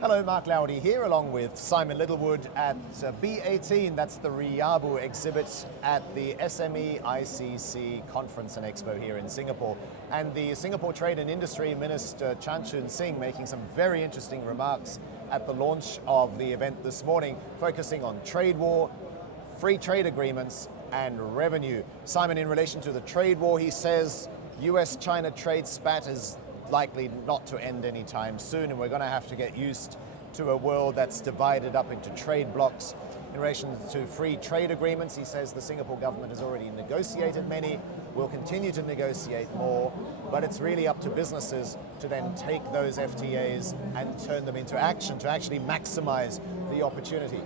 Hello, Mark Lowerty here, along with Simon Littlewood at B18. That's the RIABU exhibit at the SMEICC Conference and Expo here in Singapore. And the Singapore Trade and Industry Minister Chun making some very interesting remarks at the launch of the event this morning, focusing on trade war, free trade agreements, and revenue. Simon, in relation to the trade war, he says US-China trade spat is likely not to end anytime soon, and we're going to have to get used to a world that's divided up into trade blocks. In relation to free trade agreements, he says the Singapore government has already negotiated many, will continue to negotiate more, but it's really up to businesses to then take those FTAs and turn them into action to actually maximize the opportunity.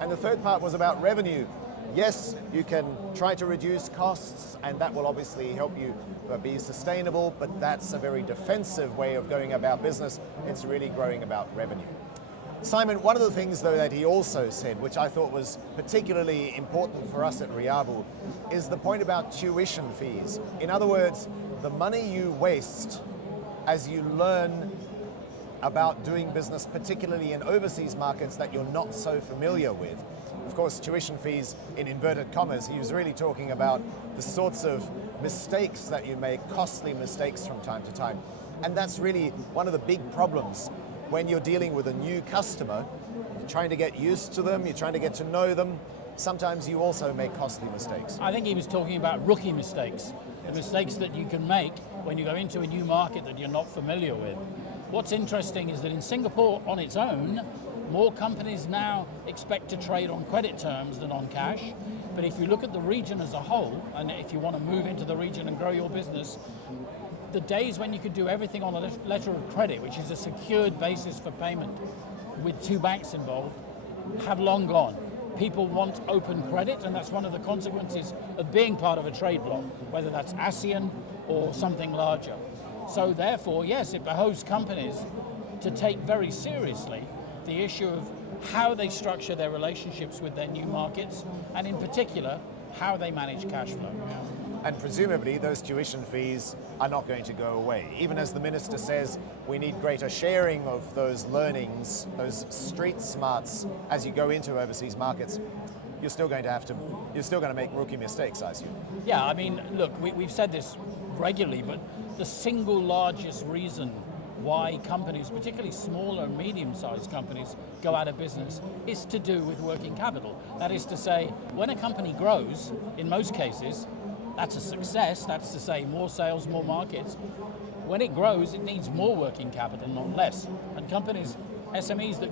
And the third part was about revenue. Yes, you can try to reduce costs, and that will obviously help you be sustainable, but that's a very defensive way of going about business. It's really growing about revenue. Simon, one of the things though that he also said, which I thought was particularly important for us at RIABU, is the point about tuition fees. In other words, the money you waste as you learn about doing business, particularly in overseas markets that you're not so familiar with. Of course, tuition fees in inverted commas, he was really talking about the sorts of mistakes that you make, costly mistakes from time to time. And that's really one of the big problems when you're dealing with a new customer. You're trying to get used to them, you're trying to get to know them. Sometimes you also make costly mistakes. I think he was talking about rookie mistakes, the mistakes that you can make when you go into a new market that you're not familiar with. What's interesting is that in Singapore on its own, more companies now expect to trade on credit terms than on cash. But if you look at the region as a whole, and if you want to move into the region and grow your business, the days when you could do everything on a letter of credit, which is a secured basis for payment with two banks involved, have long gone. People want open credit, and that's one of the consequences of being part of a trade bloc, whether that's ASEAN or something larger. So therefore, yes, it behoves companies to take very seriously the issue of how they structure their relationships with their new markets, and in particular, how they manage cash flow. And presumably those tuition fees are not going to go away. Even as the minister says, we need greater sharing of those learnings, those street smarts as you go into overseas markets. You're still going to make rookie mistakes, I assume. Yeah, I mean, look, we've said this regularly, but the single largest reason why companies, particularly smaller and medium-sized companies, go out of business is to do with working capital. That is to say, when a company grows, in most cases, that's a success. That's to say, more sales, more markets. When it grows, it needs more working capital, not less. And companies, SMEs that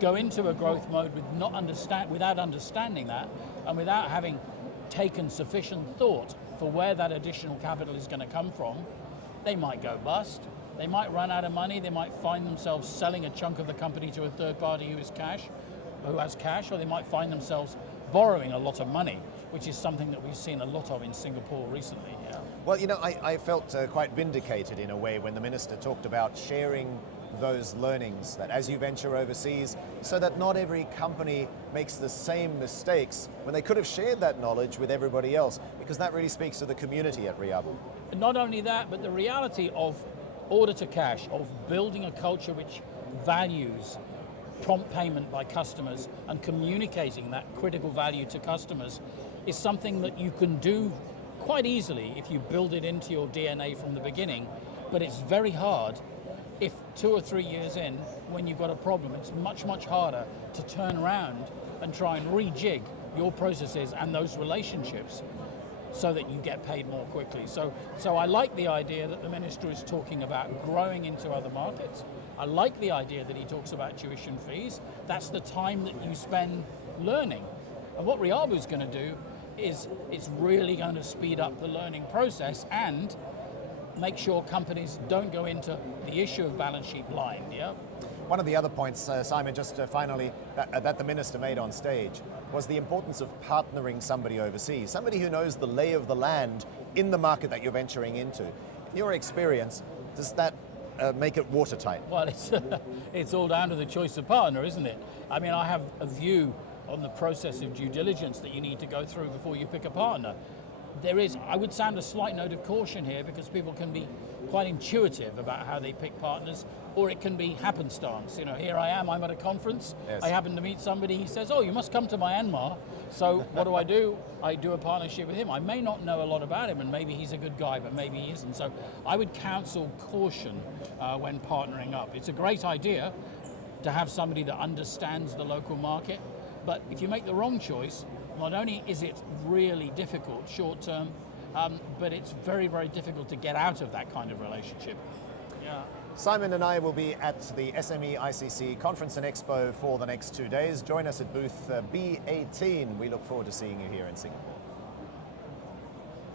go into a growth mode without understanding that, and without having taken sufficient thought for where that additional capital is going to come from, they might go bust. They might run out of money. They might find themselves selling a chunk of the company to a third party who has cash, or they might find themselves borrowing a lot of money, which is something that we've seen a lot of in Singapore recently. Yeah. Well, you know, I felt quite vindicated in a way when the minister talked about sharing those learnings, that as you venture overseas, so that not every company makes the same mistakes when they could have shared that knowledge with everybody else, because that really speaks to the community at RIABU. Not only that, but the reality of order to cash, of building a culture which values prompt payment by customers and communicating that critical value to customers is something that you can do quite easily if you build it into your DNA from the beginning, but it's very hard if 2 or 3 years in, when you've got a problem, it's much, much harder to turn around and try and rejig your processes and those relationships so that you get paid more quickly. So I like the idea that the minister is talking about growing into other markets. I like the idea that he talks about tuition fees. That's the time that you spend learning. And what RIABU is going to do is it's really going to speed up the learning process and make sure companies don't go into the issue of balance sheet blind. Yeah. One of the other points, Simon, just finally, that the minister made on stage was the importance of partnering somebody overseas, somebody who knows the lay of the land in the market that you're venturing into. In your experience, does that make it watertight? Well, it's all down to the choice of partner, isn't it? I mean, I have a view on the process of due diligence that you need to go through before you pick a partner. There is, I would sound a slight note of caution here, because people can be quite intuitive about how they pick partners, or it can be happenstance. You know, here I am, I'm at a conference, Yes. I happen to meet somebody, he says, oh, you must come to Myanmar. So what do? I do a partnership with him. I may not know a lot about him, and maybe he's a good guy, but maybe he isn't. So I would counsel caution when partnering up. It's a great idea to have somebody that understands the local market, but if you make the wrong choice, not only is it really difficult short term, but it's very, very difficult to get out of that kind of relationship. Yeah. Simon and I will be at the SMEICC Conference and Expo for the next 2 days. Join us at booth B18. We look forward to seeing you here in Singapore.